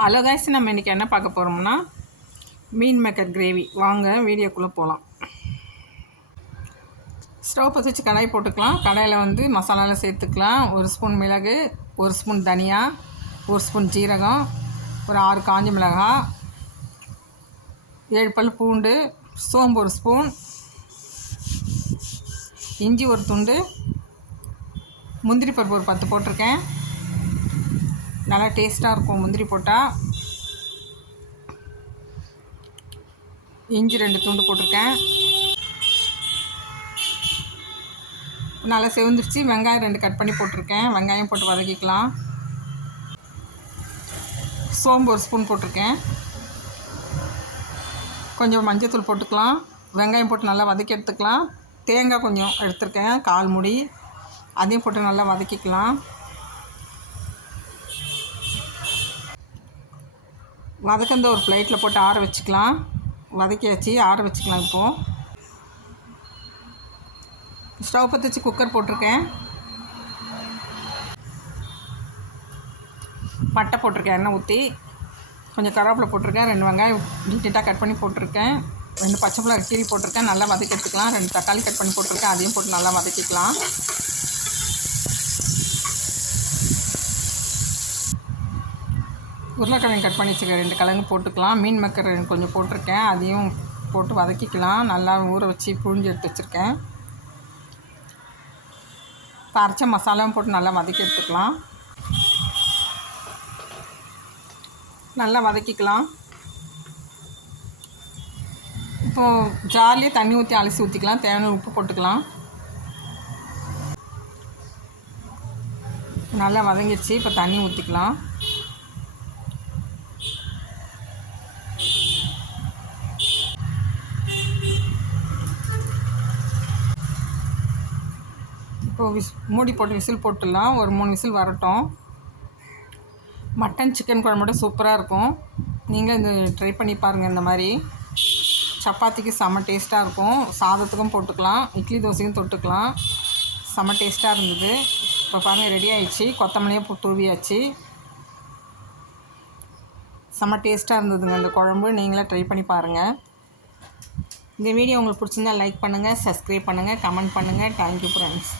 Hello guys, நம்ம இன்றைக்கி என்ன பார்க்க போகிறோம்னா மீன் மேக்கர் கிரேவி. வாங்க வீடியோக்குள்ளே போகலாம். ஸ்டவ் பற்ற வச்சு கடாய் போட்டுக்கலாம். கடாயில் மசாலாலாம் சேர்த்துக்கலாம். 1 ஸ்பூன் மிளகு, 1 ஸ்பூன் தனியா, 1 ஸ்பூன் ஜீரகம், ஒரு 6 காஞ்ச மிளகாய், 7 பல் பூண்டு, சோம்பு 1 ஸ்பூன், இஞ்சி 1 துண்டு, முந்திரி பருப்பு ஒரு 10 போட்டிருக்கேன். நல்லா டேஸ்ட்டாக இருக்கும் முந்திரி போட்டால். இஞ்சி 2 துண்டு போட்டிருக்கேன். நல்லா செவந்துருச்சு. வெங்காயம் 2 கட் பண்ணி போட்டிருக்கேன். வெங்காயம் போட்டு வதக்கிக்கலாம். சோம்பு 1 ஸ்பூன் போட்டிருக்கேன். கொஞ்சம் மஞ்சத்தூள் போட்டுக்கலாம். வெங்காயம் போட்டு நல்லா வதக்கி எடுத்துக்கலாம். தேங்காய் கொஞ்சம் எடுத்துருக்கேன், 1/4 மூடி, அதையும் போட்டு நல்லா வதக்கிக்கலாம். வதக்கந்த ஒரு பிளேட்டில் போட்டு ஆற வச்சுக்கலாம். வதக்கியாச்சு, ஆற வச்சுக்கலாம். இப்போது ஸ்டவ் பற்ற வச்சு குக்கர் போட்டிருக்கேன். பட்டை போட்டிருக்கேன், எண்ணெய் ஊற்றி கொஞ்சம் கருவேப்பிலை போட்டிருக்கேன். 2 வெங்காயம் நீட்டாக கட் பண்ணி போட்டிருக்கேன். 2 பச்சை மிளகாய் கீரி போட்டிருக்கேன். நல்லா வதக்கி எடுத்துக்கலாம். 2 தக்காளி கட் பண்ணி போட்டிருக்கேன். அதையும் போட்டு நல்லா வதக்கிக்கலாம். உருளைக்கிழங்கு கட் பண்ணி வச்சுக்க 2 கிழங்கு போட்டுக்கலாம். மீன் மேக்கர் கொஞ்சம் போட்டிருக்கேன், அதையும் போட்டு வதக்கிக்கலாம். நல்லா ஊற வச்சு புழிஞ்சு எடுத்து வச்சுருக்கேன். இப்போ அரைச்ச மசாலாவும் போட்டு நல்லா வதக்கி எடுத்துக்கலாம். நல்லா வதக்கிக்கலாம். இப்போது ஜார்லேயே தண்ணி ஊற்றி அலசி ஊற்றிக்கலாம். தேவையான உப்பு போட்டுக்கலாம். நல்லா வதங்கிடுச்சு. இப்போ தண்ணி ஊற்றிக்கலாம். இப்போது மூடி போட்டு விசில் போட்டுடலாம். ஒரு 3 விசில் வரட்டும். மட்டன் சிக்கன் குழம்போட சூப்பராக இருக்கும். நீங்கள் இந்த ட்ரை பண்ணி பாருங்கள். இந்த மாதிரி சப்பாத்திக்கு செம்ம டேஸ்ட்டாக இருக்கும். சாதத்துக்கும் போட்டுக்கலாம், இட்லி தோசையும் தொட்டுக்கலாம். செம்ம டேஸ்ட்டாக இருந்தது. இப்போ பாருங்கள், ரெடி ஆகிடுச்சு. கொத்தமல்லியும் தூவியாச்சு. செம்ம டேஸ்ட்டாக இருந்ததுங்க இந்த குழம்பு. நீங்களே ட்ரை பண்ணி பாருங்கள். இந்த வீடியோ உங்களுக்கு பிடிச்சிருந்தா லைக் பண்ணுங்கள், சப்ஸ்கிரைப் பண்ணுங்கள், கமெண்ட் பண்ணுங்கள். Thank you friends.